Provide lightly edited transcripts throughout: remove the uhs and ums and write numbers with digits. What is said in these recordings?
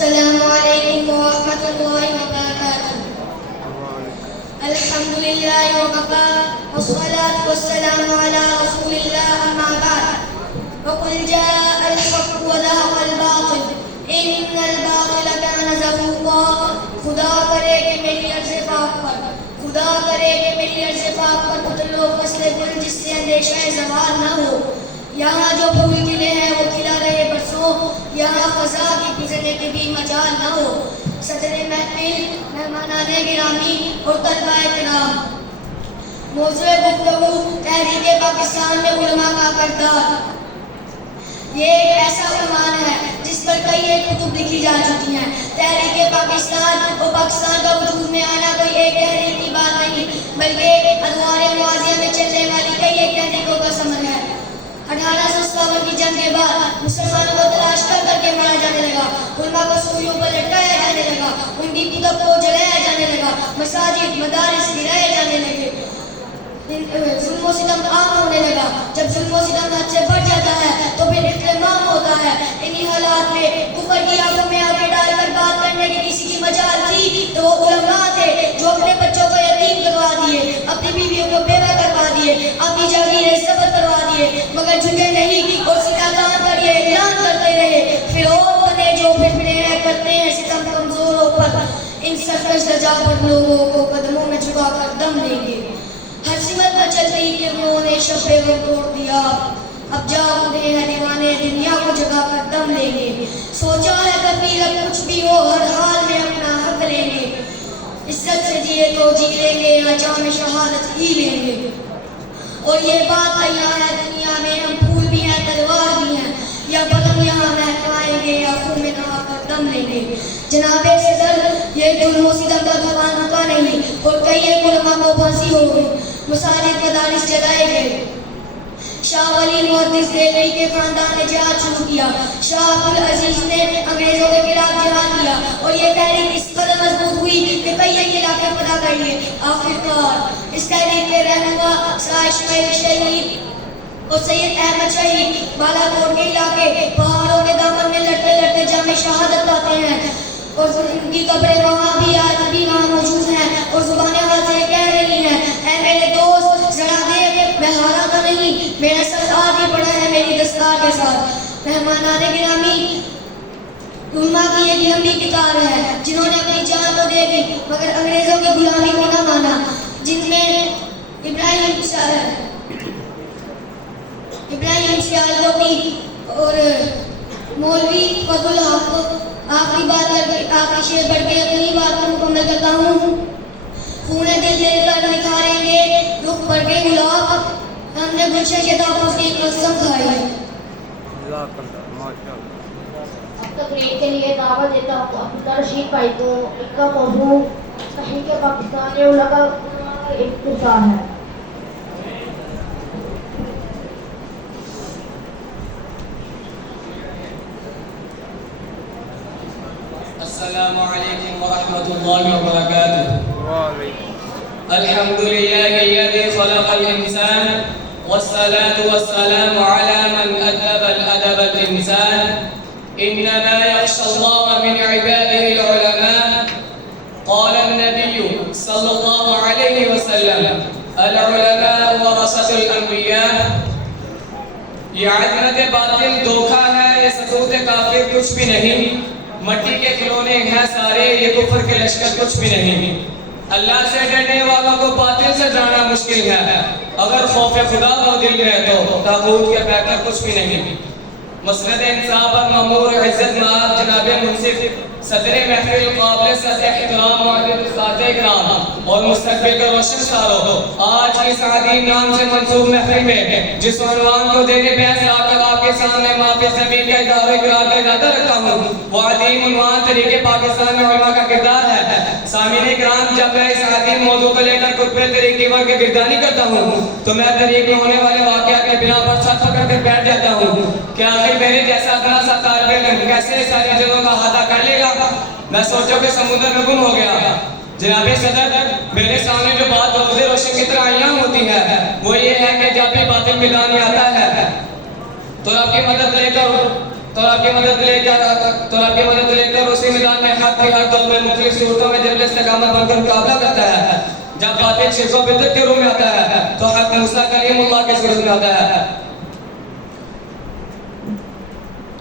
السلام علیکم ورحمۃ اللہ وبرکاتہ. الحمد للہ وکفا والصلاة والسلام علی رسول اللہ اما بعد. وقل جاء الحق وذهب الباطل ان الباطل كان زهوقا. خدا کرے کہ میری عرض پاک پر اتلو فصل گل جس سے اندیشہ زوال نہ ہو. یہاں جو پھول کھلے ہیں وہ کھلا رہے برسوں، یہاں خزاں کی گزرنے کے بھی مجال نہ ہو. صدر محفل، مہمانان گرامی اور طلبہ کرام، موضوع گفتگو تحریک پاکستان میں علماء کا کردار. یہ ایک ایسا عنوان ہے جس پر کئی ایک کتب لکھی جا چکی ہیں. تحریک پاکستان اور پاکستان کا وجود میں آنا کوئی ایک تحریک کی بات نہیں، بلکہ ادوار معاضیہ میں چلنے والی کئی ایک تحریکوں کا ثمر ہے. 1857 کی جنگ کے بعد مسلمانوں کو تلاش کر کر کے مارا جانے لگا، علماء کو سوئیوں پر لٹکایا جانے لگا، ان کی کتب کو جلایا جانے لگا، مساجد مدارس گرائے جانے لگے، ظلم و ستم عام ہونے لگا. جب ظلم و ستم حد سے بڑھ جاتا ہے تو پھر اہتمام ہوتا ہے. انہی حالات میں کفر کی آنکھوں میں آنکھیں ڈال کر بات کرنے کی کسی کی مجال تھی تو وہ علماء تھے جو اپنے بچوں کو یتیم کروا دیے، اپنی بیویوں کو بیوہ کروا دیے، اپنی جاگیریں ضبط کروا دیے، مگر جھکے نہیں اور سیدھا کان پر یہ اعلان کرتے رہے، فروغ بنے جو پھرنے ہیں کرتے ہیں ستم کمزوروں پر، ان سرکش رجا پر لوگوں کو قدموں میں جھکا کر دم دیں گے. ہر سمت پر چلتی کرنوں نے شب غم توڑ دیا، اب جا اٹھے ہیں دیوانے دنیا کو جگا کر دم لیں گے. سوچا ہے کبھی اب کچھ بھی ہو ہر حال میں اپنا حق لیں گے، عزت سے جیے تو جی لیں گے یا جام شہادت ہی لیں گے. اور یہ بات عیاں ہے دنیا میں ہم پھول بھی ہیں تلوار بھی ہیں، یا بدن یہاں مہکائیں گے یا خون میں نہا کر دم لیں گے. جناب صدر، یہ ظلم و ستم کا طوفان رکا نہیں اور کئی ایک علماء کو پھانسی ہو گئی، مساجد مدارس جلائے گئے. شاہ ولی محدث دہلوی کے خاندان نے جہاد شروع کیا. شاہ عبدالعزیز نے انگریزوں کے خلاف جہاد کیا اور یہ تحریک اس قدر مضبوط ہوئی کہ کئی ایک علاقے فتح کر لیے. آخرکار اس تحریک کے رہنما شاہ اسماعیل شہید اور سید احمد شہید بالا کوٹ کے علاقے پہاڑوں کے دامن میں لڑتے لڑتے جام شہادت پاتے ہیں اور ان کی قبریں وہاں بھی آج بھی وہاں موجود ہیں اور زبانیں حال سے کہہ رہی ہیں، اے میرے دوست ذرا دیکھ، میں ہارا تو نہیں، میرا سر آج بھی پڑا ہے میری دستار کے ساتھ. مہمانان گرامی، علماء کی ایک لمبی کتار ہے جنہوں نے اپنی جان کو دے دی مگر انگریزوں کی غلامی کو نہ مانا، جن میں ابراہیم سیالکوٹی اور مولوی فضل الحق. آخری بات کر کے آخری شعر پڑھ کے اپنی بات کو مکمل کرتا ہوں. خون دل دے کر نکھاریں گے رخ پر کے گلاب، ہم نے گلشن کے تحفظ کی قسم کھائی ہے. اب تقریر کے لیے دعوت دیتا ہوں عبداللہ رشید بھائی کو. ان کا موضوع تحریک پاکستان علماء کا اختصار ہے. السلام علیکم ورحمۃ اللہ وبرکاتہ. الحمد للہ الذی خلق الانسان والصلاة والسلام على من أدب الأدب الإنسان. إنما يخشى الله من عباده العلماء. قال النبي صلى الله عليه وسلم العلماء ورثة الأنبياء. یہ عظمت باطل دھوکہ ہے، یہ ثبوت کافر کچھ بھی نہیں، مٹی کے کھلونے ہیں سارے، یہ کفر کے لشکر کچھ بھی نہیں. اللہ سے ڈرنے والوں کو باطل سے ڈرانا مشکل ہے، اگر خوف خدا ہو دل میں تو طاغوت کے بہتر کچھ بھی نہیں. مسند انصاف اور مامور عزت مآب جناب منصف صدر محفل قابل صد احترام معزز اساتذہ کرام اور مستقبل کا روشن سالوں، آج اس عظیم نام سے منسوب محفل میں جس عنوان کو دینے بیعت آ کر آپ کے سامنے معافی زمین کا اظہار اقرار کا ارادہ رکھتا ہوں، وہ عظیم عنوان تحریک پاکستان میں علماء کا کردار ہے. سامعین کرام، جب میں اس عظیم موضوع کو لے کر خطبہ تحریک کی گردانی کرتا ہوں تو میں تحریک میں ہونے والے واقعات کے بنا پر چھت پکڑ کر بیٹھ جاتا ہوں کہ آخر میرے جیسا اتنا سا طالب علم کیسے ساری جگہوں کا احاطہ کر لے گا. میں سوچوں کہ سمندر میں گم ہو گیا. جناب صدر، میرے سامنے جو بات روز روشن کی طرح عیاں ہوتی ہے وہ یہ ہے کہ جب بھی باطل میدان میں آتا ہے تو آپ کی مدد لے کر تو آپ کی مدد لے کر اسی میدان میں حق کی حق میں مختلف صورتوں میں جب استقامت بن کر مقابلہ کرتا ہے. جب باطل شرک و بدعت کے روح میں آتا ہے تو حق موسیٰ کلیم اللہ کے صورت میں آتا ہے.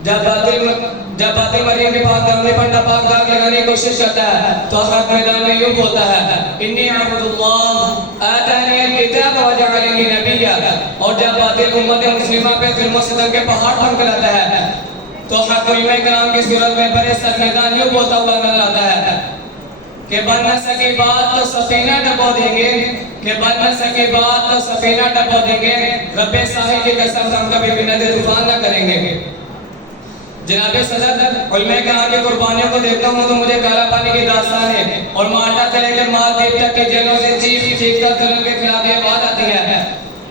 جب باطل مریم کے پاک دامن پر ناپاک داغ لگانے کی کوشش کرتا ہے تو حق میدان میں یوں بولتا ہے انی اعبد اللہ آتانی الکتاب وجعلنی نبیا. اور جب باطل امت مسلمہ پہ ظلم و ستم کے پہاڑ ٹھمک لاتا ہے تو حق علماء کرام کی صورت میں برے سر میدان یوں بولتا ہوا نظر آتا ہے کہ بن نہ سکی بات تو سفینہ ڈبو دیں گے، کہ بن نہ سکی بات تو سفینہ ڈبو دیں گے، رب ساحل کی قسم ہم کبھی بنت طوفان نہ کریں گے. جناب صدر، علماء کرام کی قربانیوں کو دیکھتا ہوں تو مجھے کالا پانی کی داستان ہے اور مالٹا سے لے کر مالدیپ تک کی جیلوں سے چیخ کر ظلم کے خلاف یہ بات آتی ہے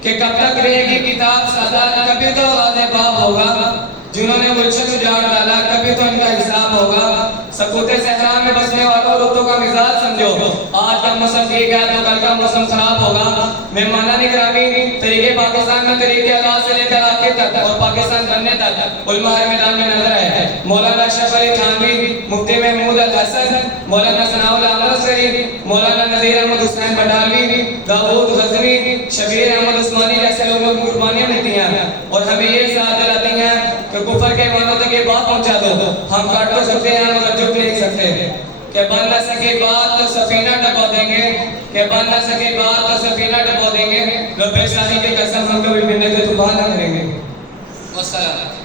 کہ کب تک رہے گی کتاب سادہ، کبھی تو غازِ باب ہوگا. جنہوں نے گلشن اجاڑ ڈالا کبھی تو ان کا حساب ہوگا. سکوت صحرا میں بسنے والوں رتوں کا مزاج سمجھو، آج کا موسم ٹھیک ہے تو کل کا موسم خراب ہوگا. مہمانان گرامی، طریقے پاکستان میں طریقے آغاز سے لے کر آخر تک اور پاکستان بننے تک علماء ہر میدان میں نظر آئے. مولانا اشرف علی تھانوی، مفتی محمود الحسن، مولانا ثناء اللہ امرتسری، مولانا نذیر احمد حسین بٹالوی، داؤد غزنوی، شبیر احمد عثمانی جیسے لوگوں کی قربانیاں ملتی ہیں اور ہمیں یہ ساتھ دلاتی ہیں کہ کفر کے ایمانوں تک یہ بات پہنچا دو. ہم کاٹ تو سکتے ہیں مگر جھک نہیں سکتے. کہ بن نہ سکی بات تو سفینہ ڈبو دیں گے، کہ بن نہ سکی بات تو سفینہ ڈبو دیں گے، رب ساحل کی قسم ہم کبھی بنت طوفان نہ کریں گے. والسلام.